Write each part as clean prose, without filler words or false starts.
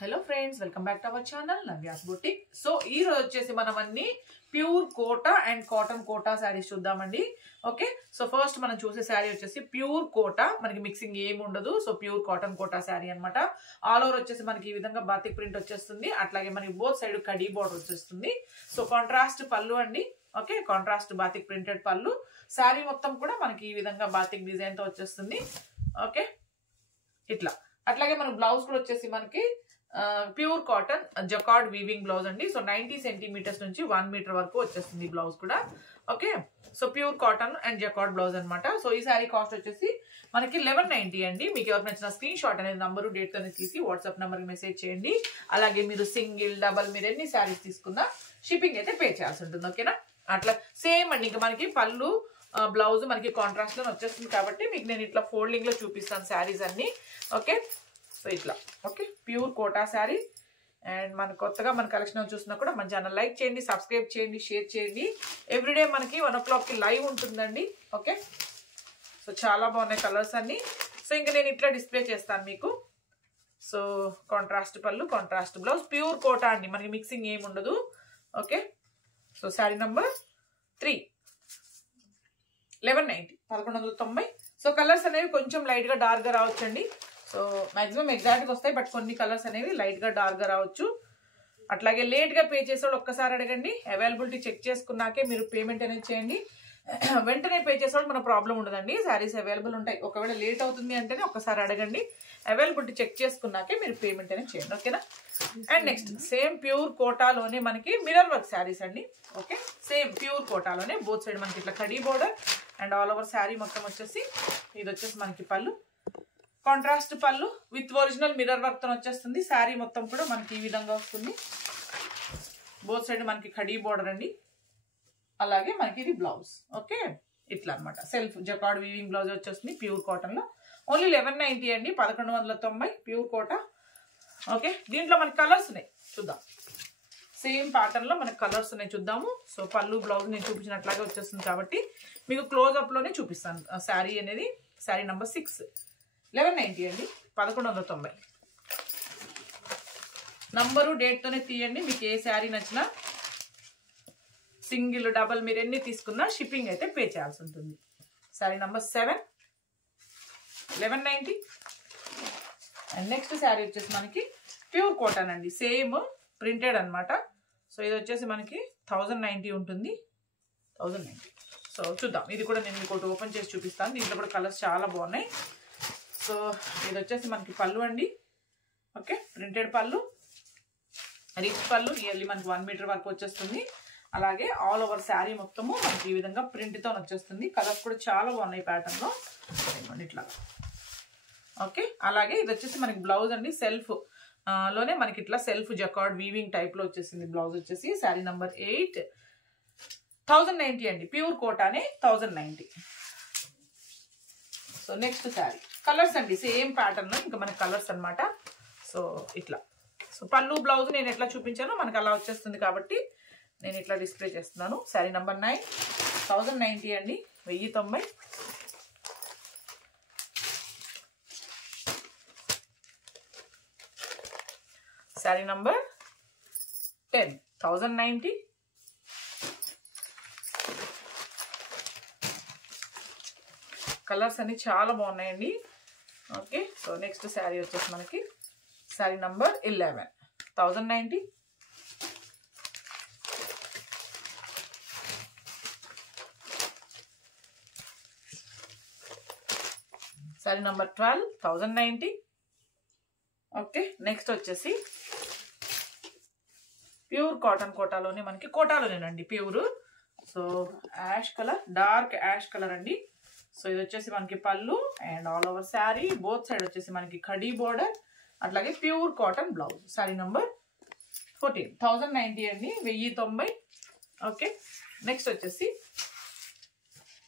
Hello friends, welcome back to our channel Navya's boutique. So ఈ రోజు వచ్చేసి మనం అన్ని pure Kota and cotton Kota saris చూద్దామండి. ఓకే, సో ఫస్ట్ మనం చూసే శారీ వచ్చేసి ప్యూర్ కోటా, మనకి మిక్సింగ్ ఏమి ఉండదు. So pure cotton Kota sari అనమాట. ఆల్ ఓవర్ వచ్చేసి మనకి ఈ విధంగా బాతిక్ ప్రింట్ వచ్చేస్తుంది. అట్లాగే మనకి బోత్ సైడ్ కడీ బోర్డర్ వచ్చేస్తుంది. సో కాంట్రాస్ట్ పళ్ళు అండి. ఓకే, కాంట్రాస్ట్ బాతిక్ ప్రింటెడ్ పళ్ళు. శారీ మొత్తం కూడా మనకి ఈ విధంగా బాతిక్ డిజైన్ తో వచ్చేస్తుంది. ఓకే, ఇట్లా. అట్లాగే మన బ్లౌజ్ కూడా వచ్చేసి మనకి pure cotton jacquard weaving blouse అండి. సో 90 సెంటీమీటర్స్ నుంచి 1 మీటర్ వరకు వచ్చేస్తుంది బ్లౌజ్ కూడా. Okay, so pure cotton and jacquard blouse అనమాట. సో ఈ శారీ కాస్ట్ వచ్చేసి మనకి 1190 అండి. మీకు ఎవరికి నచ్చిన స్క్రీన్ షాట్ అనేది నంబరు డేట్ తోనే తీసి వాట్సాప్ నెంబర్ కి మెసేజ్ చేయండి. అలాగే మీరు సింగిల్ డబల్ మీరు ఎన్ని శారీస్ తీసుకున్నా షిప్పింగ్ అయితే పే చేయాల్సి ఉంటుంది. ఓకేనా, అట్లా సేమ్ అండి. ఇంకా మనకి పళ్ళు బ్లౌజ్ మనకి కాంట్రాస్ట్ లో వచ్చేస్తుంది కాబట్టి మీకు నేను ఇట్లా ఫోల్డింగ్ లో చూపిస్తాను శారీస్ అన్ని. ఓకే, సో ఇట్లా. Okay, pure Kota sari. And మన కొత్తగా మన కలెక్షన్ చూసినా కూడా మన ఛానల్ లైక్ చేయండి, సబ్స్క్రైబ్ చేయండి, షేర్ చేయండి. ఎవ్రీడే మనకి 1 o'clock లైవ్ ఉంటుందండి. ఓకే, సో చాలా బాగున్నాయి కలర్స్ అన్ని. సో ఇంకా నేను ఇట్లా డిస్ప్లే చేస్తాను మీకు. సో కాంట్రాస్ట్ పళ్ళు, కాంట్రాస్ట్ బ్లౌజ్, ప్యూర్ కోటా అండి, మనకి మిక్సింగ్ ఏమి ఉండదు. Okay, so sari number 3 1190 1190. So colours అనేవి కొంచెం లైట్ గా డార్క్ గా రావచ్చండి. సో మాక్సిమం ఎగ్జాక్ట్ గా వస్తాయి, బట్ కొన్ని కలర్స్ అనేవి లైట్ గా డార్క్ గా రావచ్చు. అట్లాగే లేట్ గా పే చేసేవాళ్ళు ఒక్కసారి అడగండి. అవైలబిలిటీ చెక్ చేసుకున్నాకే మీరు పేమెంట్ అనేది చేయండి. వెంటనే పే చేసేవాళ్ళు మన ప్రాబ్లం ఉండదండి. శారీస్ అవైలబుల్ ఉంటాయి. ఒకవేళ లేట్ అవుతుంది అంటేనే ఒక్కసారి అడగండి. అవైలబిలిటీ చెక్ చేసుకున్నాకే మీరు పేమెంట్ అనేది చేయండి. ఓకేనా. అండ్ నెక్స్ట్ సేమ్ ప్యూర్ కోటాలోనే మనకి మిరర్ వర్క్ శారీస్ అండి. ఓకే, సేమ్ ప్యూర్ కోటాలోనే బోత్ సైడ్ మనకి ఇట్లా కడీ border and all over sari మొత్తం వచ్చేసి ఇది వచ్చేసి మనకి పళ్ళు, కాంట్రాస్ట్ పళ్ళు విత్ ఒరిజినల్ మిరర్ వర్క్ తో వచ్చేస్తుంది. శారీ మొత్తం కూడా మనకి ఈ విధంగా వస్తుంది. బోత్ సైడ్ మనకి కడీ బోర్డర్ అండి. అలాగే మనకి ఇది బ్లౌజ్. ఓకే, ఇట్లా అనమాట. సెల్ఫ్ జకార్డ్ వీవింగ్ బ్లౌజ్ వచ్చేస్తుంది ప్యూర్ కాటన్ లో. ఓన్లీ 1190 అండి, 1190 ప్యూర్ కోటా. ఓకే, దీంట్లో మనకి కలర్స్ ఉన్నాయి, చూద్దాం. సేమ్ ప్యాటర్న్ లో మనకి కలర్స్ ఉన్నాయి, చూద్దాము. సో పళ్ళు బ్లౌజ్ నేను చూపించినట్లాగే వచ్చేస్తుంది కాబట్టి మీకు క్లోజ్అప్ లోనే చూపిస్తాను శారీ అనేది. శారీ నంబర్ 6 1190 అండి, 1190. నంబరు డేట్ తోనే తీయండి. మీకు ఏ శారీ నచ్చినా సింగిల్ డబల్ మీరు ఎన్ని తీసుకున్నా షిప్పింగ్ అయితే పే చేయాల్సి ఉంటుంది. Sari number 7 1190. And next sari వచ్చేసి మనకి ప్యూర్ కాటన్ అండి, సేమ్ ప్రింటెడ్ అనమాట. సో ఇది వచ్చేసి మనకి 1090 ఉంటుంది. 1090. సో చూద్దాం, ఇది కూడా నేను మీకు ఒకటి ఓపెన్ చేసి చూపిస్తాను. దీంట్లో కూడా కలర్స్ చాలా బాగున్నాయి. సో ఇది వచ్చేసి మనకి పళ్ళు అండి. ఓకే, ప్రింటెడ్ పళ్ళు, రిచ్ పళ్ళు, ఇయర్లీ మనకి 1 మీటర్ వరకు వచ్చేస్తుంది. అలాగే ఆల్ ఓవర్ శారీ మొత్తము మనకి ఈ విధంగా ప్రింట్తో వచ్చేస్తుంది. కలర్స్ కూడా చాలా బాగున్నాయి ప్యాటర్న్ లో ఇట్లా. ఓకే, అలాగే ఇది వచ్చేసి మనకి బ్లౌజ్ అండి. సెల్ఫ్ లోనే మనకి ఇట్లా సెల్ఫ్ జకార్డ్ వీవింగ్ టైప్ లో వచ్చేసింది బ్లౌజ్ వచ్చేసి. శారీ నంబర్ 8 1090 అండి, ప్యూర్ కోటానే 1090. సో నెక్స్ట్ శారీ కలర్స్ అండి, సేమ్ ప్యాటర్న్ లో ఇంకా మనకి కలర్స్ అనమాట. సో ఇట్లా. సో పళ్ళు బ్లౌజ్ నేను ఎట్లా చూపించానో మనకి అలా వచ్చేస్తుంది కాబట్టి నేను ఇట్లా డిస్ప్లే చేస్తున్నాను. శారీ నంబర్ 9 1090 అండి, 1090. శారీ నంబర్ 10 1090. కలర్స్ అన్ని చాలా బాగున్నాయండి. ఓకే, సో నెక్స్ట్ శారీ వచ్చేసి మనకి sari number 11 1090. Sari number 12 1090. Okay, next వచ్చేసి ప్యూర్ కాటన్ కోటాలోనే మనకి కోటాలోనేనండి pure. So ash colour, dark ash colour అండి. సో ఇది వచ్చేసి మనకి పళ్ళు and all over sari both side వచ్చేసి మనకి కడీ బోర్డర్, అట్లాగే pure cotton blouse. Sari number 14 1090 అండి, 1090. ఓకే, నెక్స్ట్ వచ్చేసి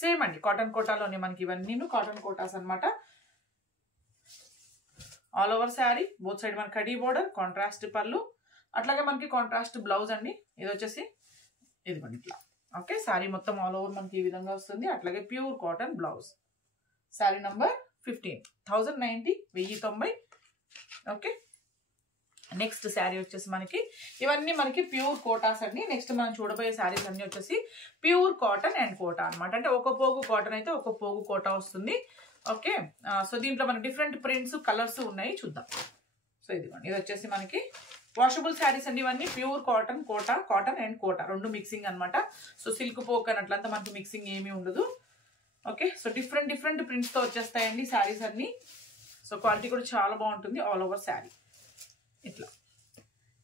సేమ్ అండి కాటన్ కోటాలోనే మనకి ఇవన్నీ కాటన్ కోటాస్ అనమాట. All over sari both side మనకి కడీ బోర్డర్, కాంట్రాస్ట్ పళ్ళు, అట్లాగే మనకి కాంట్రాస్ట్ బ్లౌజ్ అండి. ఇది వచ్చేసి ఇది మనకి ఇట్లా. ఓకే, శారీ మొత్తం ఆల్ ఓవర్ మనకి ఈ విధంగా వస్తుంది. అట్లాగే pure cotton blouse. Sari number 15 1090 1090. Okay, next sari వచ్చేసి మనకి ఇవన్నీ మనకి ప్యూర్ కోటాస్ అండి. నెక్స్ట్ మనం చూడబోయే శారీస్ అన్ని వచ్చేసి ప్యూర్ కాటన్ అండ్ కోటా అనమాట. అంటే ఒక పోగు కాటన్ అయితే ఒక పోగు కోటా వస్తుంది. ఓకే, సో దీంట్లో మనకి డిఫరెంట్ ప్రింట్స్ కలర్స్ ఉన్నాయి, చూద్దాం. సో ఇదిగోండి, ఇది వచ్చేసి మనకి వాషబుల్ శారీస్ అండి. ఇవన్నీ pure cotton Kota, cotton and Kota రెండు మిక్సింగ్ అనమాట. సో సిల్క్ పోక్ అన్నట్లంతా మనకి మిక్సింగ్ ఏమీ ఉండదు. ఓకే, సో డిఫరెంట్ ప్రింట్స్ తో వచ్చేస్తాయండి శారీస్ అన్ని. సో క్వాలిటీ కూడా చాలా బాగుంటుంది. ఆల్ ఓవర్ శారీ ఇట్లా.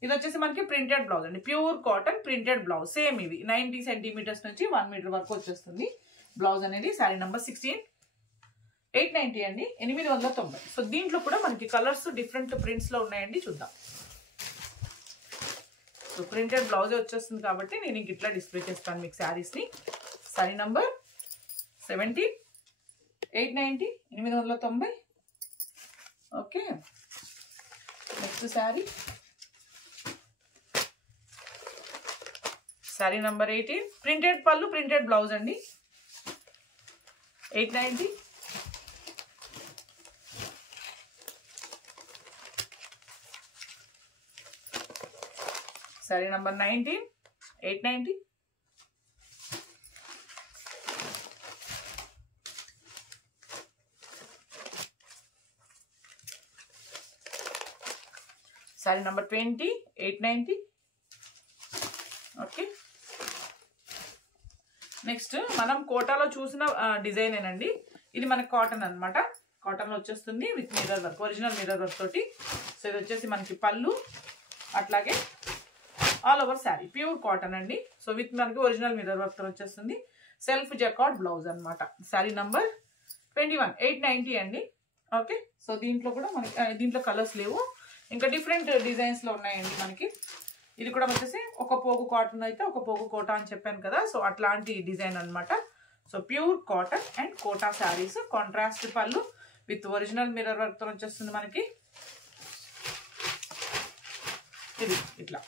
ఇది వచ్చేసి మనకి ప్రింటెడ్ బ్లౌజ్ అండి, pure cotton printed blouse. Same ఇవి 90 సెంటీమీటర్స్ నుంచి 1 మీటర్ వరకు వచ్చేస్తుంది బ్లౌజ్ అనేది. శారీ నెంబర్ 16, 890 అండి, 890. సో దీంట్లో కూడా మనకి కలర్స్ డిఫరెంట్ ప్రింట్స్ లో ఉన్నాయండి, చూద్దాం. సో ప్రింటెడ్ బ్లౌజ్ వచ్చేస్తుంది కాబట్టి నేను ఇంక ఇట్లా డిస్ప్లే చేస్తాను మీకు శారీస్ ని. Sari number 17, 890, 890. Okay, next sari number 18, printed పళ్ళు ప్రింటెడ్ బ్లౌజ్ అండి, 890. Sari number 19, 890. Sari number 20, 890. Okay, next మనం కోటాలో చూసిన డిజైన్ ఏనండి. ఇది మనకి కాటన్ అనమాట. కాటన్ లో వచ్చేస్తుంది with mirror work, original mirror work తోటి. సో ఇది వచ్చేసి మనకి పళ్ళు, అట్లాగే all over sari pure cotton అండి. సో విత్ మనకి ఒరిజినల్ మిర్రర్ వర్క్ తో వచ్చేస్తుంది. సెల్ఫ్ జకార్డ్ బ్లౌజ్ అనమాట. శారీ నంబర్ 21, 890 అండి. ఓకే, సో దీంట్లో కూడా మనకి దీంట్లో కలర్స్ లేవు, ఇంకా డిఫరెంట్ డిజైన్స్ లో ఉన్నాయండి మనకి. ఇది కూడా వచ్చేసి ఒక పోగు కాటన్ అయితే ఒక పోగు కోటా అని చెప్పాను కదా, సో అట్లాంటి డిజైన్ అనమాట. So pure cotton and Kota saris, contrast పళ్ళు విత్ ఒరిజినల్ మిర్రర్ వర్క్ తో వచ్చేస్తుంది మనకి. ఇది ఇట్లా.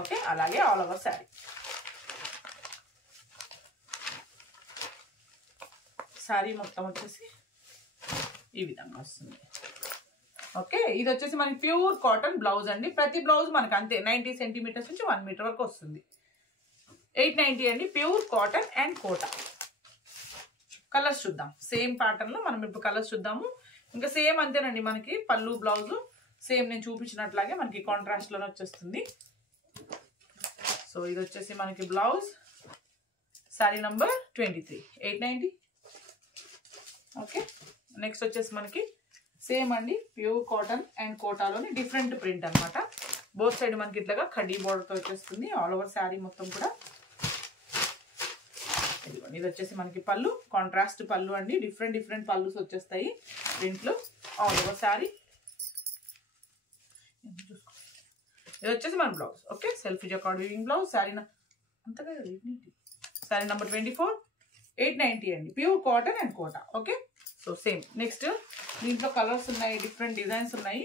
ఓకే, అలాగే ఆల్ ఓవర్ శారీ. శారీ మొత్తం వచ్చేసి ఈ విధంగా వస్తుంది. ఓకే, ఇది వచ్చేసి మనకి ప్యూర్ కాటన్ బ్లౌజ్ అండి. ప్రతి బ్లౌజ్ మనకి అంతే 90 సెంటీమీటర్స్ నుంచి 1 మీటర్ వరకు వస్తుంది. 890 అండి, pure cotton and Kota. Colours చూద్దాం. సేమ్ ప్యాటర్న్ లో మనం ఇప్పుడు కలర్స్ చూద్దాము. ఇంకా సేమ్ అంతేనండి, మనకి పళ్ళు బ్లౌజ్ సేమ్ నేను చూపించినట్లాగే మనకి కాంట్రాస్ట్ లోనే వచ్చేస్తుంది. సో ఇది వచ్చేసి మనకి blouse. Sari number 23, 890. Okay, next వచ్చేసి మనకి సేమ్ అండి, ప్యూర్ కాటన్ అండ్ కోటాలోని డిఫరెంట్ ప్రింట్ అనమాట. బోత్ సైడ్ మనకి ఇట్లాగా కడ్డీ బోర్డర్ తో వచ్చేస్తుంది. ఆల్ ఓవర్ శారీ మొత్తం కూడా. ఇది వచ్చేసి మనకి పళ్ళు, కాంట్రాస్ట్ పళ్ళు అండి. డిఫరెంట్ పళ్ళుస్ వచ్చేస్తాయి ప్రింట్లు ఆల్ ఓవర్ శారీ. ఇది వచ్చేసి మన blouse. Okay, self jacquard weaving blouse. Sari అంతగా శారీ నంబర్ 24, 890 అండి, pure cotton and Kota. Okay, so same. Next దీంట్లో కలర్స్ ఉన్నాయి, డిఫరెంట్ డిజైన్స్ ఉన్నాయి.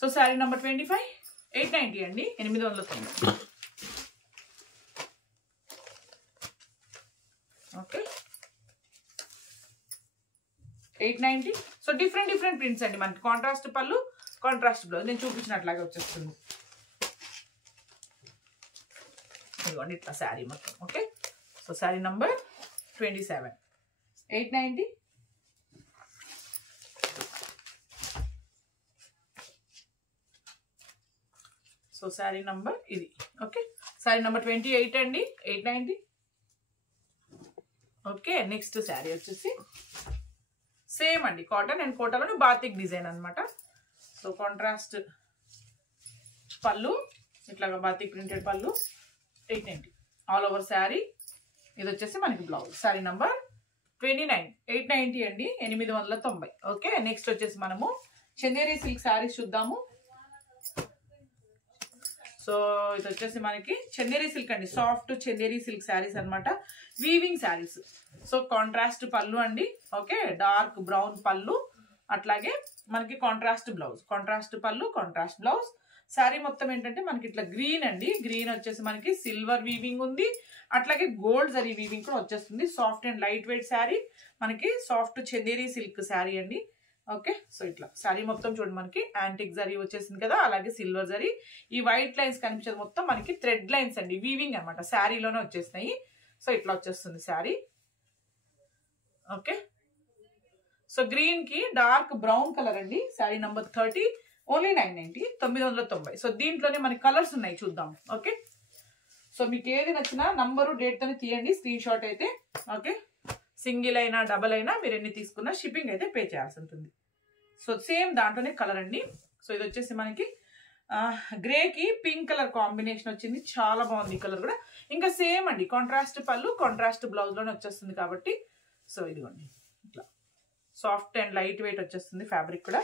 సో శారీ నంబర్ 25, 890 అండి, 890. ఓకే, 890. సో డిఫరెంట్ ప్రింట్స్ అండి మనకి. కాంట్రాస్ట్ పళ్ళు, కాంట్రాస్ట్ బ్లౌజ్ నేను చూపించినట్లాగే వచ్చేస్తుంది. ఇదిగోండి ఇట్లా శారీ మొత్తం. Okay, so sari number 27, 890. So sari number ఇది. ఓకే, శారీ నంబర్ 28 అండి, 890. ఓకే, నెక్స్ట్ శారీ వచ్చేసి సేమ్ అండి, కాటన్ అండ్ కోటాలోని బాతిక్ డిజైన్ అనమాట. సో కాంట్రాస్ట్ పళ్ళు, ఇట్లాగా బాతిక్ ప్రింటెడ్ పళ్ళు, 890 ఆల్ ఓవర్ శారీ. ఇది వచ్చేసి మనకి బ్లౌజ్. శారీ నంబర్ 29, 890 అండి, 890. ఓకే, నెక్స్ట్ వచ్చేసి మనము చందేరి సిల్క్ శారీస్ చూద్దాము. సో ఇది వచ్చేసి మనకి చందేరి సిల్క్ అండి, సాఫ్ట్ చందేరి సిల్క్ శారీస్ అనమాట. వీవింగ్ శారీస్. సో కాంట్రాస్ట్ పళ్ళు అండి. ఓకే, డార్క్ బ్రౌన్ పళ్ళు, అట్లాగే మనకి కాంట్రాస్ట్ బ్లౌజ్, కాంట్రాస్ట్ పళ్ళు, కాంట్రాస్ట్ బ్లౌజ్. శారీ మొత్తం ఏంటంటే మనకి ఇట్లా గ్రీన్ అండి. గ్రీన్ వచ్చేసి మనకి సిల్వర్ వీవింగ్ ఉంది, అట్లాగే గోల్డ్ జరీ వీవింగ్ కూడా వచ్చేస్తుంది. Soft and light weight sari, మనకి సాఫ్ట్ చందేరి సిల్క్ శారీ అండి. ఓకే, సో ఇట్లా శారీ మొత్తం చూడండి మనకి యాంటిక్ జరీ వచ్చేసింది కదా, అలాగే సిల్వర్ జరీ. ఈ వైట్ లైన్స్ కనిపించేది మొత్తం మనకి థ్రెడ్ లైన్స్ అండి, వీవింగ్ అనమాట, శారీలోనే వచ్చేసినాయి. సో ఇట్లా వచ్చేస్తుంది శారీ. ఓకే, సో గ్రీన్ కి డార్క్ బ్రౌన్ కలర్ అండి, శారీ నంబర్ 30, ఓన్లీ 990, 990. సో దీంట్లోనే మనకి కలర్స్ ఉన్నాయి, చూద్దాం. ఓకే, సో మీకు ఏది నచ్చినా నంబరు డేట్ తోనే తీయండి స్క్రీన్ షాట్ అయితే. ఓకే, సింగిల్ అయినా డబల్ అయినా మీరు ఎన్ని తీసుకున్నా షిప్పింగ్ అయితే పే చేయాల్సి ఉంటుంది. సో సేమ్ దాంట్లోనే కలర్ అండి. సో ఇది వచ్చేసి మనకి గ్రేకి పింక్ కలర్ కాంబినేషన్ వచ్చింది, చాలా బాగుంది ఈ కలర్ కూడా. ఇంకా సేమ్ అండి, కాంట్రాస్ట్ పళ్ళు కాంట్రాస్ట్ బ్లౌజ్ లోనే వచ్చేస్తుంది కాబట్టి. సో ఇదిగోండి ఇట్లా సాఫ్ట్ అండ్ లైట్ వెయిట్ వచ్చేస్తుంది ఫ్యాబ్రిక్ కూడా.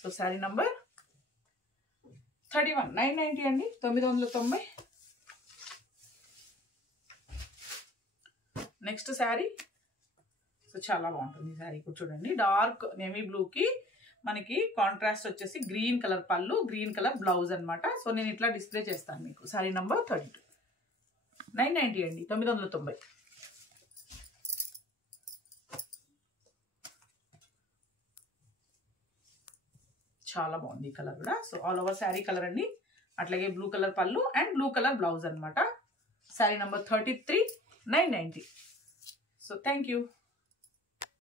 సో శారీ నంబర్ 31, 990 అండి, 990. నెక్స్ట్ శారీ. సో చాలా బాగుంటుంది ఈ శారీ కూడా చూడండి, డార్క్ నేవీ బ్లూకి మనకి కాంట్రాస్ట్ వచ్చేసి గ్రీన్ కలర్ పళ్ళు, గ్రీన్ కలర్ బ్లౌజ్ అనమాట. సో నేను ఇట్లా డిస్ప్లే చేస్తాను మీకు. శారీ నంబర్ 32, 990 అండి, 990. చాలా బాగుంది ఈ కలర్ కూడా. So all over sari colour అండి, అట్లాగే బ్లూ కలర్ పళ్ళు అండ్ బ్లూ కలర్ బ్లౌజ్ అనమాట. Sari number 33, 990. So thank you.